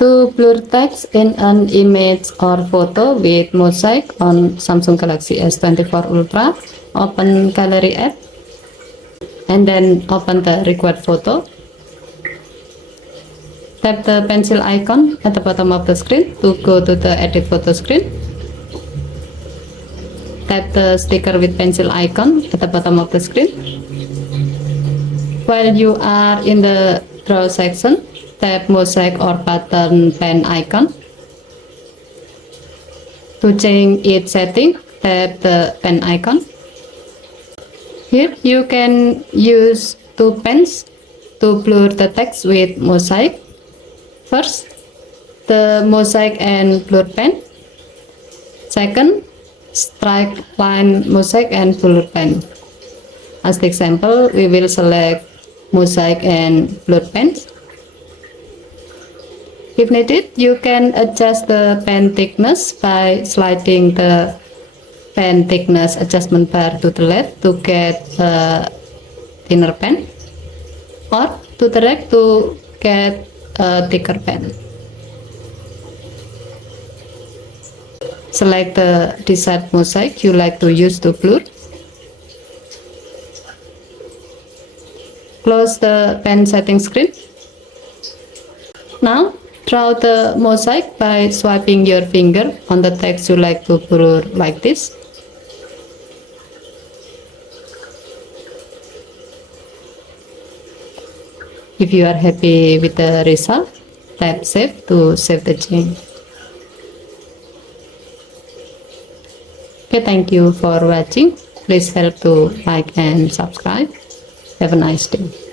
To blur text in an image or photo with mosaic on Samsung Galaxy S24 Ultra, open Gallery app and then open the required photo. Tap the pencil icon at the bottom of the screen to go to the edit photo screen. Tap the sticker with pencil icon at the bottom of the screen. While you are in the draw section, tap mosaic or pattern pen icon. To change its setting, tap the pen icon. Here you can use two pens to blur the text with mosaic. First, the mosaic and blur pen. Second, strike line mosaic and blur pen. As the example, we will select mosaic and blur pens. If needed, you can adjust the pen thickness by sliding the pen thickness adjustment bar to the left to get a thinner pen, or to the right to get a thicker pen. Select the desired mosaic you like to use to blur. Close the pen setting screen. Now draw the mosaic by swiping your finger on the text you like to blur like this. If you are happy with the result, tap save to save the change. Okay, thank you for watching. Please help to like and subscribe. Have a nice day.